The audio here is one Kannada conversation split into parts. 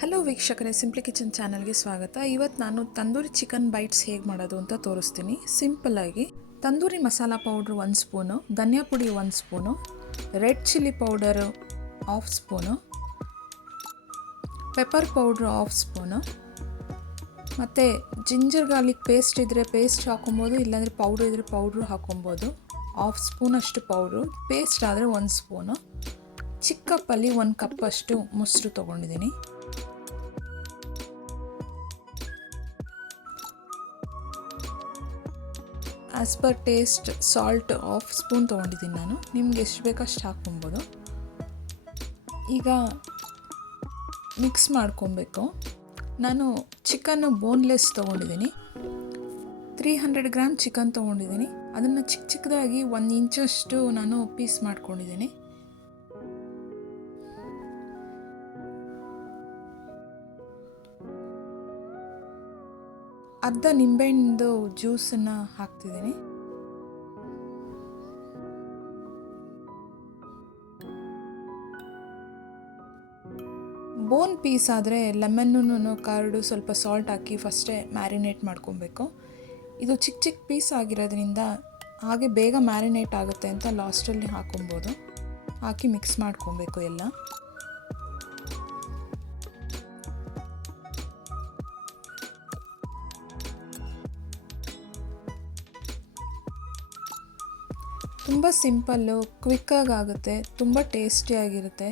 ಹಲೋ ವೀಕ್ಷಕರೇ, ಸಿಂಪ್ಲಿ ಕಿಚನ್ ಚಾನಲ್ಗೆ ಸ್ವಾಗತ. ಇವತ್ತು ನಾನು ತಂದೂರಿ ಚಿಕನ್ ಬೈಟ್ಸ್ ಹೇಗೆ ಮಾಡೋದು ಅಂತ ತೋರಿಸ್ತೀನಿ. ಸಿಂಪಲ್ಲಾಗಿ ತಂದೂರಿ ಮಸಾಲ ಪೌಡ್ರ್ 1 ಸ್ಪೂನು, ಧನಿಯಾ ಪುಡಿ 1 spoon, red chilli powder 1/2 spoon, pepper powder 1/2 spoon, ಮತ್ತು ಜಿಂಜರ್ ಗಾರ್ಲಿಕ್ ಪೇಸ್ಟ್ ಇದ್ದರೆ ಪೇಸ್ಟ್ ಹಾಕೊಬೋದು, ಇಲ್ಲಾಂದರೆ ಪೌಡ್ರ್ ಇದ್ದರೆ ಪೌಡ್ರು ಹಾಕೊಬೋದು. 1/2 ಸ್ಪೂನಷ್ಟು ಪೌಡ್ರು, ಪೇಸ್ಟ್ ಆದರೆ 1 ಸ್ಪೂನು, ಚಿಕ್ಕ ಕಪ್ಪಲ್ಲಿ 1 ಕಪ್ಪಷ್ಟು ಮೊಸರು ತೊಗೊಂಡಿದ್ದೀನಿ. As per taste salt 1/2 spoon ತೊಗೊಂಡಿದ್ದೀನಿ ನಾನು. ನಿಮ್ಗೆ ಎಷ್ಟು ಬೇಕೋ ಅಷ್ಟು ಹಾಕ್ಕೊಬೋದು. ಈಗ ಮಿಕ್ಸ್ ಮಾಡ್ಕೊಬೇಕು. ನಾನು ಚಿಕನ್ನು ಬೋನ್ಲೆಸ್ ತೊಗೊಂಡಿದ್ದೀನಿ. 300 ಗ್ರಾಮ್ ಚಿಕನ್ ತೊಗೊಂಡಿದ್ದೀನಿ. ಅದನ್ನು ಚಿಕ್ಕ ಚಿಕ್ಕದಾಗಿ 1 ಇಂಚಷ್ಟು ನಾನು ಪೀಸ್ ಮಾಡ್ಕೊಂಡಿದ್ದೀನಿ. ಅರ್ಧ ನಿಂಬೆಹಣ್ಣು ಜ್ಯೂಸನ್ನು ಹಾಕ್ತಿದ್ದೀನಿ. ಬೋನ್ ಪೀಸ್ ಆದರೆ ಲೆಮನ್ನು ಕರ್ಡು ಸ್ವಲ್ಪ ಸಾಲ್ಟ್ ಹಾಕಿ ಫಸ್ಟೇ ಮ್ಯಾರಿನೇಟ್ ಮಾಡ್ಕೊಬೇಕು. ಇದು ಚಿಕ್ಕ ಚಿಕ್ಕ ಪೀಸ್ ಆಗಿರೋದ್ರಿಂದ ಹಾಗೆ ಬೇಗ ಮ್ಯಾರಿನೇಟ್ ಆಗುತ್ತೆ ಅಂತ ಲಾಸ್ಟಲ್ಲಿ ಹಾಕೊಬೋದು. ಹಾಕಿ ಮಿಕ್ಸ್ ಮಾಡ್ಕೊಬೇಕು ಎಲ್ಲ. ತುಂಬ ಸಿಂಪಲ್ಲು, ಕ್ವಿಕ್ಕಾಗಿ ಆಗುತ್ತೆ, ತುಂಬ ಟೇಸ್ಟಿಯಾಗಿರುತ್ತೆ.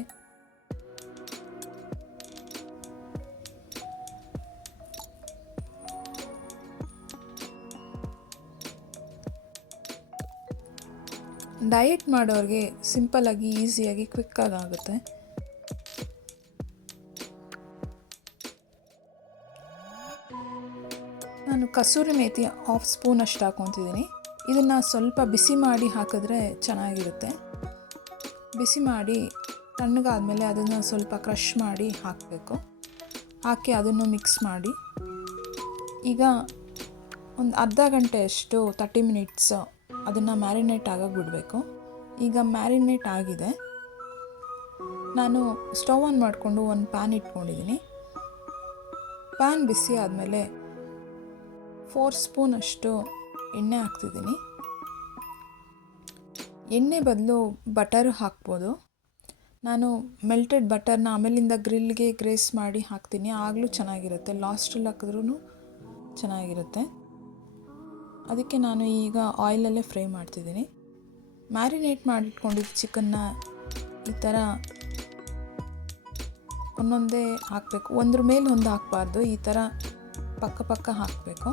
ಡಯಟ್ ಮಾಡೋರಿಗೆ ಸಿಂಪಲ್ಲಾಗಿ ಈಸಿಯಾಗಿ ಕ್ವಿಕ್ಕಾಗಿ ಆಗುತ್ತೆ. ನಾನು ಕಸೂರಿ ಮೇಥಿ 1/2 ಸ್ಪೂನ್ ಅಷ್ಟು ಹಾಕ್ಕೊತಿದ್ದೀನಿ. ಇದನ್ನು ಸ್ವಲ್ಪ ಬಿಸಿ ಮಾಡಿ ಹಾಕಿದ್ರೆ ಚೆನ್ನಾಗಿರುತ್ತೆ. ಬಿಸಿ ಮಾಡಿ ತಣ್ಣಗಾದ್ಮೇಲೆ ಅದನ್ನು ಸ್ವಲ್ಪ ಕ್ರಷ್ ಮಾಡಿ ಹಾಕಬೇಕು. ಹಾಕಿ ಅದನ್ನು ಮಿಕ್ಸ್ ಮಾಡಿ ಈಗ ಒಂದು ಅರ್ಧ ಗಂಟೆಯಷ್ಟು 30 ಮಿನಿಟ್ಸ್ ಅದನ್ನು ಮ್ಯಾರಿನೇಟ್ ಆಗೋಕ್ಕೆ ಬಿಡಬೇಕು. ಈಗ ಮ್ಯಾರಿನೇಟ್ ಆಗಿದೆ. ನಾನು ಸ್ಟವ್ ಆನ್ ಮಾಡಿಕೊಂಡು ಒಂದು ಪ್ಯಾನ್ ಇಟ್ಕೊಂಡಿದ್ದೀನಿ. ಪ್ಯಾನ್ ಬಿಸಿ ಆದಮೇಲೆ 4 ಸ್ಪೂನಷ್ಟು ಎಣ್ಣೆ ಹಾಕ್ತಿದ್ದೀನಿ. ಎಣ್ಣೆ ಬದಲು ಬಟರ್ ಹಾಕ್ಬೋದು. ನಾನು ಮೆಲ್ಟೆಡ್ ಬಟರ್ನ ಆಮೇಲಿಂದ ಗ್ರಿಲ್ಗೆ ಗ್ರೇಸ್ ಮಾಡಿ ಹಾಕ್ತೀನಿ, ಆಗಲೂ ಚೆನ್ನಾಗಿರುತ್ತೆ. ಲಾಸ್ಟಲ್ಲಿ ಹಾಕಿದ್ರೂ ಚೆನ್ನಾಗಿರುತ್ತೆ. ಅದಕ್ಕೆ ನಾನು ಈಗ ಆಯಿಲಲ್ಲೇ ಫ್ರೈ ಮಾಡ್ತಿದ್ದೀನಿ. ಮ್ಯಾರಿನೇಟ್ ಮಾಡಿಟ್ಕೊಂಡಿದ್ದು ಚಿಕನ್ನ ಈ ಥರ ಒಂದೊಂದೇ ಹಾಕಬೇಕು. ಒಂದ್ರ ಮೇಲೆ ಒಂದು ಹಾಕಬಾರ್ದು, ಈ ಥರ ಪಕ್ಕ ಪಕ್ಕ ಹಾಕಬೇಕು.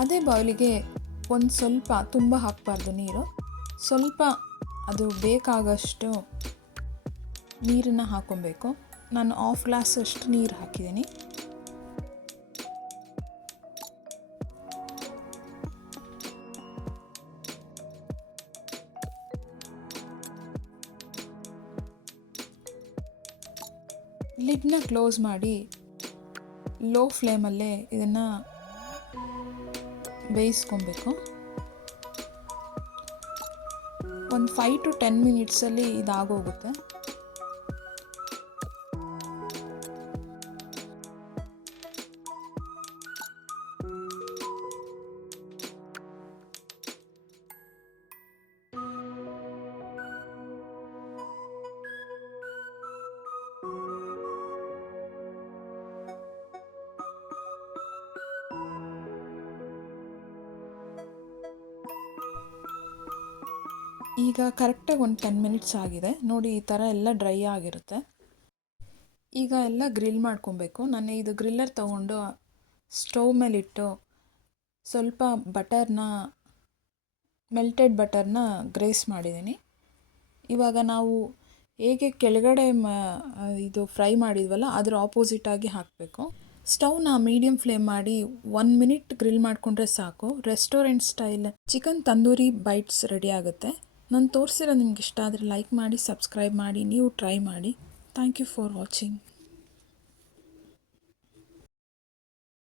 ಅದೇ ಬೌಲಿಗೆ ಒಂದು ಸ್ವಲ್ಪ, ತುಂಬ ಹಾಕಬಾರ್ದು ನೀರು, ಸ್ವಲ್ಪ ಅದು ಬೇಕಾಗಷ್ಟು ನೀರನ್ನು ಹಾಕ್ಕೊಬೇಕು. ನಾನು 1/2 ಗ್ಲಾಸಷ್ಟು ನೀರು ಹಾಕಿದ್ದೀನಿ. ಲಿಡ್ನ ಕ್ಲೋಸ್ ಮಾಡಿ ಲೋ ಫ್ಲೇಮಲ್ಲೇ ಇದನ್ನು ಬೇಯಿಸ್ಕೊಬೇಕು. ಒಂದು 5 to 10 ಮಿನಿಟ್ಸಲ್ಲಿ ಇದಾಗೋಗುತ್ತೆ. ಈಗ ಕರೆಕ್ಟಾಗಿ ಒಂದು 10 ಮಿನಿಟ್ಸ್ ಆಗಿದೆ ನೋಡಿ, ಈ ಥರ ಎಲ್ಲ ಡ್ರೈ ಆಗಿರುತ್ತೆ. ಈಗ ಎಲ್ಲ ಗ್ರಿಲ್ ಮಾಡ್ಕೊಬೇಕು. ನಾನು ಇದು ಗ್ರಿಲ್ಲರ್ ತೊಗೊಂಡು ಸ್ಟವ್ ಮೇಲಿಟ್ಟು ಸ್ವಲ್ಪ ಮೆಲ್ಟೆಡ್ ಬಟರ್ನ ಗ್ರೇಸ್ ಮಾಡಿದ್ದೀನಿ. ಇವಾಗ ನಾವು ಹೇಗೆ ಕೆಳಗಡೆ ಇದು ಫ್ರೈ ಮಾಡಿದ್ವಲ್ಲ ಅದರ ಆಪೋಸಿಟಾಗಿ ಹಾಕಬೇಕು. ಸ್ಟವ್ನ ಮೀಡಿಯಮ್ ಫ್ಲೇಮ್ ಮಾಡಿ 1 ಮಿನಿಟ್ ಗ್ರಿಲ್ ಮಾಡಿಕೊಂಡ್ರೆ ಸಾಕು. Restaurant style chicken tandoori bites ready ಆಗುತ್ತೆ. ನಾನು ತೋರಿಸಿರೋ ನಿಮ್ಗೆ ಇಷ್ಟ ಆದರೆ ಲೈಕ್ ಮಾಡಿ, ಸಬ್ಸ್ಕ್ರೈಬ್ ಮಾಡಿ, ನೀವು ಟ್ರೈ ಮಾಡಿ. Thank you for watching.